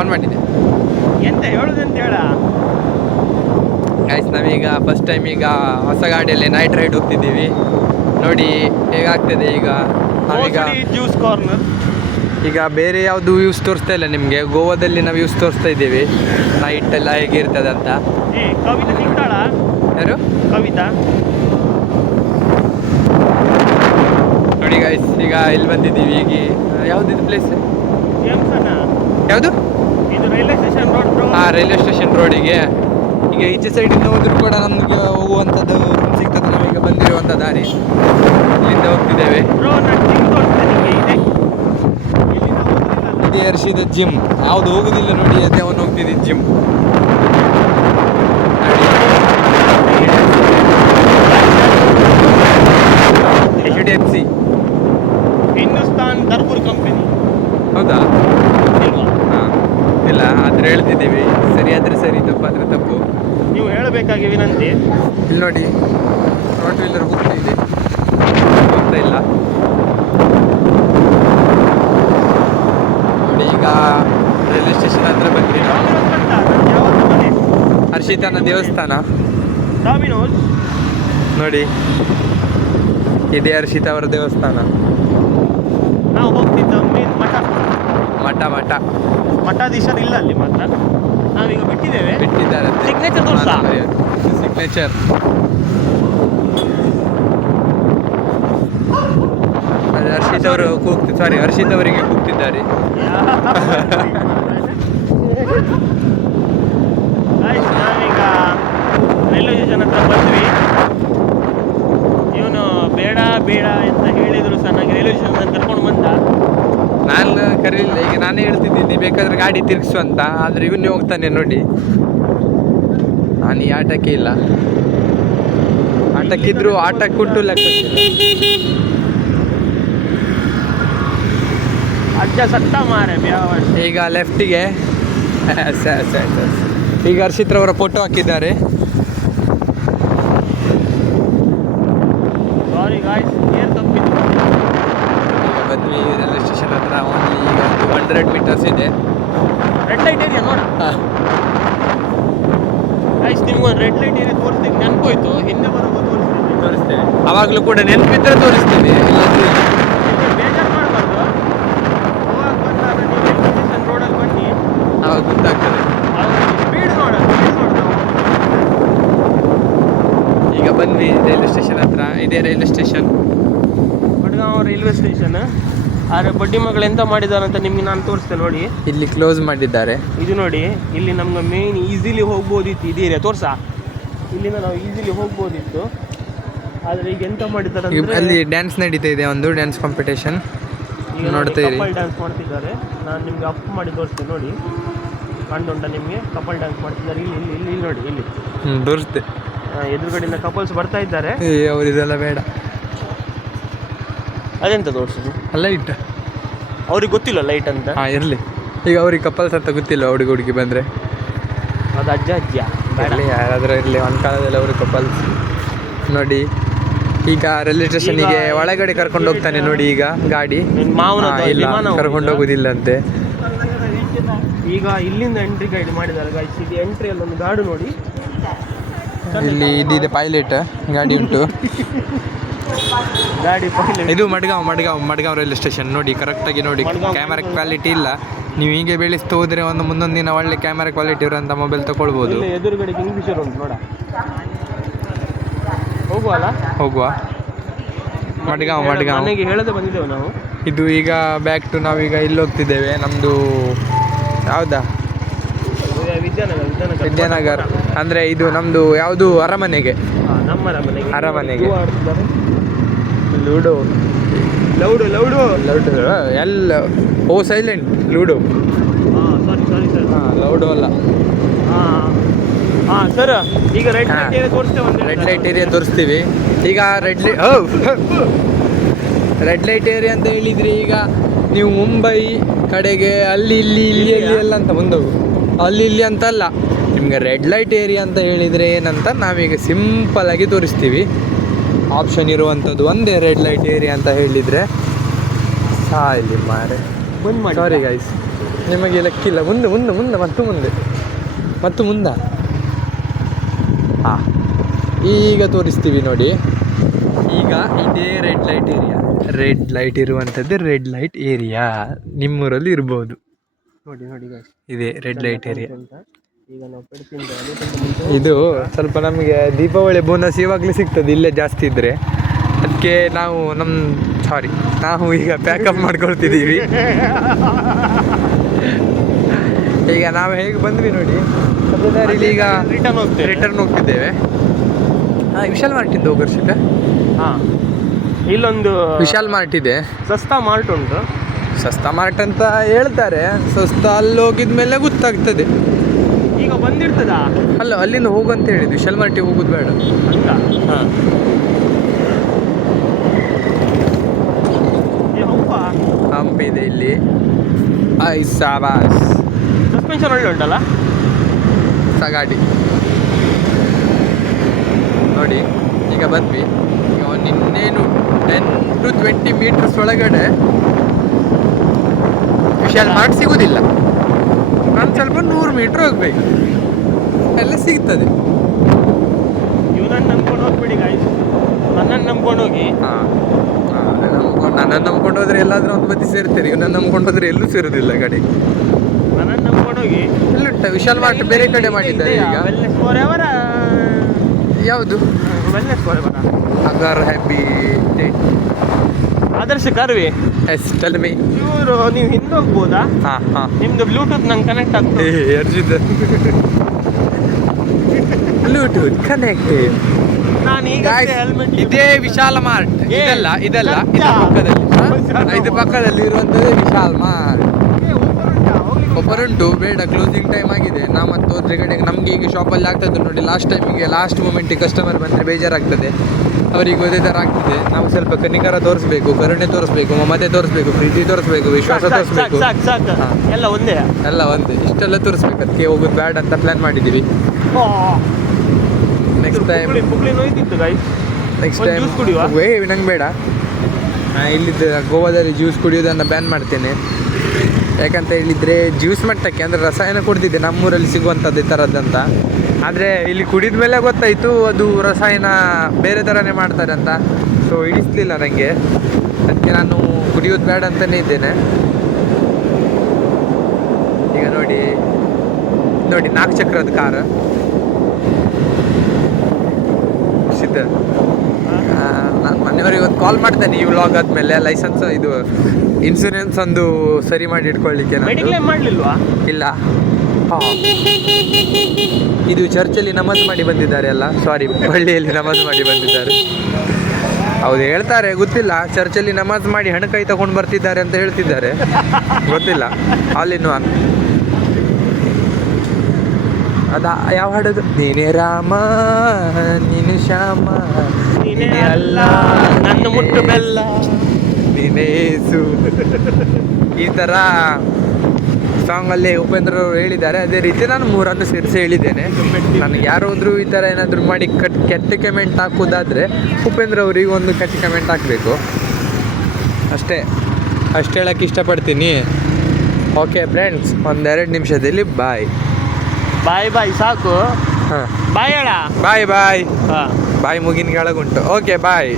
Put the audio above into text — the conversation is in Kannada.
ಆನ್ ಮಾಡಿದೆ. ಎಂತ ಹೇಳುದಂತ ಹೇಳ. ಗೈಸ್ ನಾವೀಗ ಫಸ್ಟ್ ಟೈಮ್ ಈಗ ಹೊಸ ಗಾಡಿಯಲ್ಲಿ ನೈಟ್ ರೈಡ್ ಹೋಗ್ತಿದ್ದೀವಿ. ನೋಡಿ ಹೇಗಾಗ್ತದೆ ಈಗ. ನಾವೀಗ ಜ್ಯೂಸ್ ಕಾರ್ನರ್. ಈಗ ಬೇರೆ ಯಾವುದು ವ್ಯೂಸ್ ತೋರಿಸ್ತಾ ಇಲ್ಲ ನಿಮಗೆ. ಗೋವಾದಲ್ಲಿ ನಾವು ವ್ಯೂಸ್ ತೋರಿಸ್ತಾ ಇದ್ದೀವಿ ನೈಟ್ ಎಲ್ಲ ಹೇಗಿರ್ತದೆ ಅಂತ. ಕವಿತಾ ಸಿಗ್ತಾಳ? ಯಾರು? ಕವಿತಾ. ನೋಡಿ ಗೈಸ್ ಈಗ ಇಲ್ಲಿ ಬಂದಿದ್ದೀವಿ. ಈಗ ಯಾವುದಿದು ಪ್ಲೇಸ್? ಯಾವುದು? ಇದು ರೈಲ್ವೆ ಸ್ಟೇಷನ್ ರೋಡ್. ಹಾಂ, ರೈಲ್ವೆ ಸ್ಟೇಷನ್ ರೋಡಿಗೆ ಈಗ ಈಚೆ ಸೈಡಿಂದ ಹೋದ್ರೂ ಕೂಡ ನಮಗೆ ಹೋಗುವಂಥದ್ದು ರೂಮ್ ಸಿಗ್ತದೆ. ನಾವೀಗ ಬಂದಿರುವಂಥ ದಾರಿ ಇಲ್ಲಿಂದ ಹೋಗ್ತಿದ್ದೇವೆ. ಇದೇ ಹರ್ಷಿದ ಜಿಮ್. ಯಾವುದು ಹೋಗುದಿಲ್ಲ ನೋಡಿ, ಅದೇ ಅವನು ಹೋಗ್ತಿದ್ದ ಜಿಮ್. HDFC ಹಿಂದೂಸ್ತಾನ್ ದರ್ಪುರ್ ಕಂಪನಿ. ಹೌದಾ? ಹಾಂ, ಇಲ್ಲ ಆದರೆ ಹೇಳ್ತಿದ್ದೀವಿ. ಸರಿ ಆದರೆ ಸರಿ, ತಪ್ಪಾದರೆ ತಪ್ಪು. ನೀವು ಹೇಳಬೇಕಾಗಿ ವಿನಂತಿ. ಇಲ್ಲಿ ನೋಡಿ, ರಾಟ್ ವೀಲರ್ ಹೋಗ್ತಾ ಇದೆ, ಹೋಗ್ತಾ ಇಲ್ಲ ನೋಡಿ. ಈಗ ರೈಲ್ವೆ ಸ್ಟೇಷನ್ ಹತ್ರ ಬಂದ್ವಿ ನಾವು. ಹರ್ಷಿತನ ದೇವಸ್ಥಾನ ಡಾಮಿನೋಸ್ ನೋಡಿ, ಇದೇ ಹರ್ಷಿತ ಅವರ ದೇವಸ್ಥಾನ. ನಾವು ಹೋಗ್ತಿದ್ದ ಮೇನ್ ಮಠ. ಮಠಾಧೀಶರು ಇಲ್ಲ ಅಲ್ಲಿ ಮಾತ್ರ. ನಾವೀಗ ಬಿಟ್ಟಿದ್ದಾರೆ. ಸಿಗ್ನೇಚರ್ ತೋರ್ಸ. ಸಿಗ್ನೇಚರ್ ಹರ್ಷಿತ್ ಅವರು ಹರ್ಷಿತ್ ಅವರಿಗೆ ಕೂಗ್ತಿದ್ದಾರೆ. ನಾವೀಗ ರೈಲ್ವೆ ಸ್ಟೇಷನ್ ಹತ್ರ ಬಂದ್ವಿ. ಇವನು ಬೇಡ ಅಂತ ಹೇಳಿದ್ರು ಸಹ ನನಗೆ ರೈಲ್ವೆ ಸ್ಟೇಷನ್ ಕರ್ಕೊಂಡು ಬಂದ. ನಾನು ಕರೀಲಿಲ್ಲ. ಈಗ ನಾನೇ ಹೇಳ್ತಿದ್ದೀನಿ ಬೇಕಾದ್ರೆ ಗಾಡಿ ತಿರ್ಗಿಸು ಅಂತ, ಆದರೆ ಇವನ್ನೇ ಹೋಗ್ತಾನೆ ನೋಡಿ. ನಾನು ಈ ಆಟಕ್ಕೆ ಇಲ್ಲ. ಆಟಕ್ಕಿದ್ರು ಆಟಕ್ಕುಂಟು ಲೆಕ್ಕ. ಅಜ್ಜ ಸತ್ತ ಮಾರೆ. ಈಗ ಲೆಫ್ಟಿಗೆ ಈಗ ಹರ್ಷಿತ್ರವರ ಫೋಟೋ ಹಾಕಿದ್ದಾರೆ. ಸಾರಿ ಗಾಯ್ಸ್, ಏನು ತಪ್ಪಿತ್ತು. ಬಂದ್ವಿ ರೈಲ್ವೆ ಸ್ಟೇಷನ್ ಹತ್ರ. ಓನ್ಲಿ ಈಗ 200 ಮೀಟರ್ಸ್ ಇದೆ. ರೆಡ್ ಲೈಟ್ ಇದೆಯಾ ನೋಡ. ಗಾಯ್ಸ್, ನಿಮ್ಗೊಂದು ರೆಡ್ ಲೈಟ್ ಏರಿಯಾ ತೋರಿಸ್ತೀನಿ. ನೆನಪೋಯ್ತು, ಹಿಂದೆ ಬರೋದು ತೋರಿಸ್ತೇವೆ. ಅವಾಗಲೂ ಕೂಡ ನೆನಪಿದ್ರೆ ತೋರಿಸ್ತೀವಿ. ಬೇಜಾರು ಮಾಡಬಾರ್ದು. ಹೋಗಾಗ ಬಂದಾಗ ನೀವು ರೈಲ್ವೆ ಸ್ಟೇಷನ್ ರೋಡಲ್ಲಿ ಬನ್ನಿ, ಅವಾಗ ಗೊತ್ತಾಗ್ತದೆ. ಸ್ಪೀಡ್ ನೋಡ. ಈಗ ಬಂದ್ವಿ ರೈಲ್ವೆ ಸ್ಟೇಷನ್ ಹತ್ರ. ಇದೇ railway station, Madgaon railway station. ಆದರೆ ಬಡ್ಡಿ ಮಗಳು ಎಂತ ಮಾಡಿದ್ದಾರೆ ಅಂತ ನಿಮ್ಗೆ ನಾನು ತೋರಿಸ್ತೇನೆ ನೋಡಿ. ಇಲ್ಲಿ ಕ್ಲೋಸ್ ಮಾಡಿದ್ದಾರೆ. ಇದು ನೋಡಿ, ಇಲ್ಲಿ ನಮ್ಗೆ ಮೇನ್ ಈಸಿಲಿ ಹೋಗ್ಬೋದಿತ್ತು. ಇದು ಏರಿಯಾ ತೋರ್ಸ. ಇಲ್ಲಿಂದ ನಾವು ಈಸಿಲಿ ಹೋಗ್ಬೋದಿತ್ತು. ಆದರೆ ಈಗ ಎಂತ ಮಾಡಿದ್ದಾರೆ ಅಂದರೆ ಅಲ್ಲಿ ಡ್ಯಾನ್ಸ್ ನಡೀತಾ ಇದೆ, ಒಂದು ಡ್ಯಾನ್ಸ್ ಕಾಂಪಿಟೇಷನ್. ಈಗ ನೋಡ್ತಾ ಇರಿ, ಕಪಲ್ ಡ್ಯಾನ್ಸ್ ಮಾಡ್ತಿದ್ದಾರೆ. ನಾನು ನಿಮಗೆ ಅಪ್ ಮಾಡಿ ತೋರಿಸ್ತೇನೆ ನೋಡಿ. ಕಂಡುಂಟ ನಿಮಗೆ ಕಪಲ್ ಡ್ಯಾನ್ಸ್ ಮಾಡ್ತಿದ್ದಾರೆ. ಇಲ್ಲಿ ನೋಡಿ, ಇಲ್ಲಿ ತೋರಿಸ್ತೆ. ಎದುರುಗಡೆಯಿಂದ ಕಪಲ್ಸ್ ಬರ್ತಾ ಇದ್ದಾರೆ. ಅವ್ರು ಇದೆಲ್ಲ ಬೇಡ. ಅದೆಂತ ತೋರಿಸೋದು? ಲೈಟ್ ಅವ್ರಿಗೆ ಗೊತ್ತಿಲ್ಲ ಲೈಟ್ ಅಂತ. ಹಾಂ, ಇರಲಿ. ಈಗ ಅವ್ರಿಗೆ ಕಪಲ್ಸ್ ಅಂತ ಗೊತ್ತಿಲ್ಲ. ಹುಡುಗಿ ಬಂದರೆ ಅದು ಅಜ್ಜ ಇರಲಿ, ಯಾರಾದರೂ ಇರಲಿ. ಒಂದು ಕಾಲದಲ್ಲಿ ಅವರು ಕಪಲ್ಸ್ ನೋಡಿ. ಈಗ ರೈಲ್ವೆ ಸ್ಟೇಷನಿಗೆ ಒಳಗಡೆ ಕರ್ಕೊಂಡು ಹೋಗ್ತಾನೆ ನೋಡಿ. ಈಗ ಗಾಡಿ ಇಲ್ಲ, ಕರ್ಕೊಂಡು ಹೋಗೋದಿಲ್ಲ ಅಂತೆ. ಈಗ ಇಲ್ಲಿಂದ ಎಂಟ್ರಿ ಗೈಡ್ ಮಾಡಿದ್ದಾರೆ ಗಾಯ್ಸ್. ಇದು ಎಂಟ್ರಿಯಲ್ಲಿ ಒಂದು ಗಾಡು ನೋಡಿ. ಇಲ್ಲಿ ಇದಿದೆ, ಪೈಲಟ್ ಗಾಡಿ ಉಂಟು. ಗಾಡಿ ಪೈಲಟ್. ಇದು ಮಡ್ಗಾಂವ್ ರೈಲ್ವೆ ಸ್ಟೇಷನ್ ನೋಡಿ. ಕರೆಕ್ಟಾಗಿ ನೋಡಿ, ಕ್ಯಾಮರಾ ಕ್ವಾಲಿಟಿ ಇಲ್ಲ. ನೀವು ಹೀಗೆ ಬೆಳೆಸ್ತಾ ಹೋದರೆ ಮುಂದೊಂದು ದಿನ ಒಳ್ಳೆ ಕ್ಯಾಮರಾ ಕ್ವಾಲಿಟಿ ಇರೋಂಥ ಮೊಬೈಲ್ ತಗೊಳ್ಬೋದು. ಎದುರುಗಡೆ ಕಿಂಗ್ಫಿಶರ್ ಉಂಟು ನೋಡ. ಹೋಗುವ ಮಡ್ಗಾಂವ್ ಮನೆಗೆ ಹೇಳದೆ ಬಂದಿದ್ದೇವೆ ನಾವು. ಇದು ಈಗ ಬ್ಯಾಕ್ ಟು ನಾವೀಗ ಇಲ್ಲಿ ಹೋಗ್ತಿದ್ದೇವೆ. ನಮ್ಮದು ಯಾವುದಾ? ವಿದ್ಯಾನಗರ್. ಅಂದರೆ ಇದು ನಮ್ಮದು ಯಾವುದು? ಅರಮನೆಗೆ. ನಮ್ಮ ಅರಮನೆಗೆ. ಲೂಡೋ ಎಲ್ಲ. ಓ ಸೈಲೆಂಟ್ ಲೂಡೋ. Sorry sir. ಲೌಡೋ ಅಲ್ಲ. ಸರ್, ಈಗ ರೆಡ್ ಲೈಟ್ ಏರಿಯಾ ತೋರಿಸ್ತೇವೆ. ರೆಡ್ ಲೈಟ್ ಏರಿಯಾ ತೋರಿಸ್ತೀವಿ. ಈಗ ರೆಡ್ ಲೈಟ್ ಏರಿಯಾ ಅಂತ ಹೇಳಿದರೆ ಈಗ ನೀವು ಮುಂಬೈ ಕಡೆಗೆ ಅಲ್ಲಿ ಎಲ್ಲ ಅಂತ ಮುಂದೋಗು. ಅಲ್ಲಿ ಅಂತಲ್ಲ, ನಿಮಗೆ ರೆಡ್ ಲೈಟ್ ಏರಿಯಾ ಅಂತ ಹೇಳಿದರೆ ಏನಂತ ನಾವೀಗ ಸಿಂಪಲ್ಲಾಗಿ ತೋರಿಸ್ತೀವಿ. ಆಪ್ಷನ್ ಇರುವಂಥದ್ದು ಒಂದೇ ರೆಡ್ ಲೈಟ್ ಏರಿಯಾ ಅಂತ ಹೇಳಿದರೆ. ಇಲ್ಲಿ ಮಾರೆ, ಸಾರಿ ಗೈಸ್. ನಿಮಗೆ ಲೆಕ್ಕಿಲ್ಲ. ಮುಂದೆ ಮುಂದೆ ಮುಂದೆ ಮತ್ತು ಮುಂದೆ ಹಾಂ, ಈಗ ತೋರಿಸ್ತೀವಿ ನೋಡಿ. ಈಗ ಇದೇ ರೆಡ್ ಲೈಟ್ ಇರುವಂಥದ್ದು ರೆಡ್ ಲೈಟ್ ಏರಿಯಾ. ನಿಮ್ಮೂರಲ್ಲಿ ಇರ್ಬೋದು. ನೋಡಿ ನೋಡಿ guys. ಇದೆ ರೆಡ್ ಲೈಟ್ ಏರಿಯಾ. ಈಗ ನಾವು ಪೆಡ್ತಿಂದ ಇದು ಸ್ವಲ್ಪ ನಮಗೆ ದೀಪಾವಳಿ ಬೋನಸ್ ಇವಾಗಲೇ ಸಿಗ್ತದೆ ಇಲ್ಲೇ ಜಾಸ್ತಿ ಇದ್ದರೆ. ಅದಕ್ಕೆ ನಾವು ಈಗ ಪ್ಯಾಕಪ್ ಮಾಡ್ಕೊಳ್ತಿದ್ದೀವಿ. ಈಗ ನಾವು ಹೇಗೆ ಬಂದ್ವಿ ನೋಡಿ, ಇಲ್ಲಿ ಈಗ ರಿಟರ್ನ್ ಹೋಗ್ತಿದ್ದೇವೆ. ವಿಶಾಲ್ ಮಾರ್ಟಿಂದ ಹೋಗೋರ್ಷಿಕ. ಹಾಂ, ಇಲ್ಲೊಂದು ವಿಶಾಲ್ ಮಾರ್ಟ್ ಇದೆ, ಸಸ್ತಾ ಮಾರ್ಟ್ ಉಂಟು. ಸಸ್ತಾ ಮಾರ್ಟ್ ಅಂತ ಹೇಳ್ತಾರೆ. ಸಸ್ತಾ ಅಲ್ಲಿ ಹೋಗಿದ್ಮೇಲೆ ಗೊತ್ತಾಗ್ತದೆ. ಈಗ ಬಂದಿರ್ತದಾ? ಅಲ್ಲ, ಅಲ್ಲಿಂದ ಹೋಗಂತ ಹೇಳಿದ್ದು, ವಿಶಾಲ್ ಮಾರ್ಟಿಗೆ ಹೋಗೋದು ಬೇಡ ಅಂತ. ಹಾಂ, ಹಂಪಿದೆ ಇಲ್ಲಿ. ಸಾಬಾಸ್, ಸಸ್ಪೆನ್ಷನ್ ಒಳ್ಳೆ ಉಂಟಲ್ಲ ಗಾಡಿ ನೋಡಿ. ಈಗ ಬಂದ್ವಿ. ಈಗ ಇನ್ನೇನು 10 to 20 ಮೀಟರ್ಸ್ ಒಳಗಡೆ ವಿಶಾಲ್ ಮಾರ್ಟ್ ಸಿಗುವುದಿಲ್ಲ. ನಾನು ಸ್ವಲ್ಪ 100 ಮೀಟ್ರ್ ಹೋಗ್ಬೇಕು, ಎಲ್ಲ ಸಿಗ್ತದೆ. ಇವನನ್ನು ನಂಬ್ಕೊಂಡು ಹೋಗ್ಬಿಡಿ ಗಾಯ್ಸ್, ನನ್ನನ್ನು ನಂಬ್ಕೊಂಡು ಹೋಗಿ. ಹಾಂ, ನನ್ನನ್ನು ನಂಬ್ಕೊಂಡು ಹೋದ್ರೆ ಎಲ್ಲಾದ್ರೂ ಒಂದು ಬದಿ ಸೇರ್ತೀರಿ. ನನ್ನ ನಂಬ್ಕೊಂಡು ಹೋದ್ರೆ ಎಲ್ಲೂ ಸೇರೋದಿಲ್ಲ ಗಾಡಿ. ನನ್ನನ್ನು ನಂಬ್ಕೊಂಡು ಹೋಗಿ. ಎಲ್ಲುಂಟ ವಿಶಾಲ್ ಮಾರ್ಟ್ ಬೇರೆ ಕಡೆ ಮಾಡಿದ್ದಾರೆ ಈಗ. Wellness for ever. ಯಾವುದು? Wellness for ever. ಅಗರ್ ಹ್ಯಾಪಿ ಡೇಟ್. ಆದರ್ಶ ಕರ್ವಿ. Yes, tell me. ಇವರು ನೀವು ಹಿಂದೆ ಹೋಗ್ಬೋದಾ? ಹಾಂ, ನಿಮ್ದು ಬ್ಲೂಟೂತ್ ನಂಗೆ ಕನೆಕ್ಟ್ ಆಗ್ತದೆ. Arjit Bluetooth connected. ನಾನು ಈಗ ಹೆಲ್ಮೆಟ್. ಇದೇ ವಿಶಾಲ ಮಾರ್ಟ್. ಇದೆಲ್ಲ ಇದು ಪಕ್ಕದಲ್ಲಿ ಇರುವಂಥದ್ದೇ ವಿಶಾಲ್ ಮಾರ್ಟ್. ಒಬ್ಬರುಂಟು, ಬೇಡ ಕ್ಲೋಸಿಂಗ್ ಟೈಮ್ ಆಗಿದೆ. ನಾವು ಮತ್ತೆ ಹೋದ್ರೆ ಕಡೆಗೆ ನಮಗೆ ಈಗ ಶಾಪಲ್ಲಿ ಆಗ್ತದೆ ನೋಡಿ. ಲಾಸ್ಟ್ ಮೂಮೆಂಟಿಗೆ ಕಸ್ಟಮರ್ ಬಂದರೆ ಬೇಜಾರಾಗ್ತದೆ. ಅವರಿಗೆ ಅದೇ ಥರ ಆಗ್ತದೆ. ನಾವು ಸ್ವಲ್ಪ ಕನಿಕರ ತೋರಿಸ್ಬೇಕು, ಕರುಣೆ ತೋರಿಸ್ಬೇಕು, ಮಮತೆ ತೋರಿಸ್ಬೇಕು, ಪ್ರೀತಿ ತೋರಿಸ್ಬೇಕು, ವಿಶ್ವಾಸ ತೋರಿಸ್ಬೇಕು. ಎಲ್ಲ ಒಂದೇ. ಇಷ್ಟೆಲ್ಲ ತೋರಿಸ್ಬೇಕು. ಅದಕ್ಕೆ ಹೋಗೋದು ಬೇಡ ಅಂತ ಪ್ಲ್ಯಾನ್ ಮಾಡಿದ್ದೀವಿ. ನೆಕ್ಸ್ಟ್ ಟೈಮ್ ಜ್ಯೂಸ್ ಕುಡಿಯುವ? ನಂಗೆ ಬೇಡ. ಇಲ್ಲಿದ್ದ ಗೋವಾದಲ್ಲಿ ಜ್ಯೂಸ್ ಕುಡಿಯೋದನ್ನು ಬ್ಯಾನ್ ಮಾಡ್ತೇನೆ. ಯಾಕಂತ ಹೇಳಿದರೆ ಜ್ಯೂಸ್ ಮಟ್ಟಕ್ಕೆ ಅಂದರೆ ರಸಾಯನ ಕುಡಿದಿದ್ದೆ ನಮ್ಮೂರಲ್ಲಿ ಸಿಗುವಂಥದ್ದು ಈ ಥರದ್ದಂತ. ಆದರೆ ಇಲ್ಲಿ ಕುಡಿದ ಮೇಲೆ ಗೊತ್ತಾಯಿತು ಅದು ರಸಾಯನ ಬೇರೆ ಥರನೇ ಮಾಡ್ತಾರೆ ಅಂತ. ಸೊ ಹಿಡಿಸ್ಲಿಲ್ಲ ನನಗೆ. ಅದಕ್ಕೆ ನಾನು ಕುಡಿಯೋದು ಬೇಡ ಅಂತಲೇ ಇದ್ದೇನೆ. ಈಗ ನೋಡಿ 4 ಚಕ್ರದ ಕಾರ್ ಸಿದ್ಧ. ನಾನು ಮನೆಯವರಿಗೆ ಒಂದು ಕಾಲ್ ಮಾಡ್ತೇನೆ ಈ ವ್ಲಾಗ್ ಆದಮೇಲೆ. ಲೈಸೆನ್ಸ್ ಇದು ಇನ್ಸೂರೆನ್ಸ್ ಒಂದು ಸರಿ ಮಾಡಿ ಇಟ್ಕೊಳ್ಳಿಕ್ಕೆ. ಮಾಡಲಿಲ್ವಾ? ಇಲ್ಲ. ಹಾಂ, ಇದು ಚರ್ಚಲ್ಲಿ ನಮಾಜ್ ಮಾಡಿ ಬಂದಿದ್ದಾರೆ ಅಲ್ಲ, ಸಾರಿ, ಪಳ್ಳಿಯಲ್ಲಿ ನಮಾಜ್ ಮಾಡಿ ಬಂದಿದ್ದಾರೆ. ಹೌದು ಹೇಳ್ತಾರೆ, ಗೊತ್ತಿಲ್ಲ. ಚರ್ಚಲ್ಲಿ ನಮಾಜ್ ಮಾಡಿ ಹಣ ಕೈ ತಗೊಂಡು ಬರ್ತಿದ್ದಾರೆ ಅಂತ ಹೇಳ್ತಿದ್ದಾರೆ, ಗೊತ್ತಿಲ್ಲ. All in one. ಅದ ಯಾವ ಹಾಡೋದು? ನೀನೇ ರಾಮ ನೀನು ಶ್ಯಾಮ ನೀನೇ ಅಲ್ಲ ನನ್ನ ಮುಟ್ಟು ಬೆಲ್ಲ ನೀನೇ ಏಸು. ಈ ಥರ ಸಾಂಗಲ್ಲಿ ಉಪೇಂದ್ರ ಅವರು ಹೇಳಿದ್ದಾರೆ. ಅದೇ ರೀತಿ ನಾನು 3 ಸೇರಿಸಿ ಹೇಳಿದ್ದೇನೆ. ನನಗೆ ಯಾರಾದರೂ ಈ ಥರ ಏನಾದರೂ ಮಾಡಿ ಕೆಟ್ಟ ಕಮೆಂಟ್ ಹಾಕೋದಾದರೆ ಉಪೇಂದ್ರ ಅವರಿಗೆ ಒಂದು ಕೆಟ್ಟ ಕಮೆಂಟ್ ಹಾಕಬೇಕು ಅಷ್ಟೇ. ಅಷ್ಟು ಹೇಳೋಕ್ಕೆ ಇಷ್ಟಪಡ್ತೀನಿ. ಓಕೆ ಫ್ರೆಂಡ್ಸ್, 1-2 ನಿಮಿಷದಲ್ಲಿ ಬಾಯ್ ಸಾಕು. ಹಾಂ, ಬಾಯ್ ಹೇಳ. ಬಾಯ್ ಹಾಂ, ಬಾಯ್ ಮುಗಿನ ಕೆಳಗುಂಟು. Okay bye.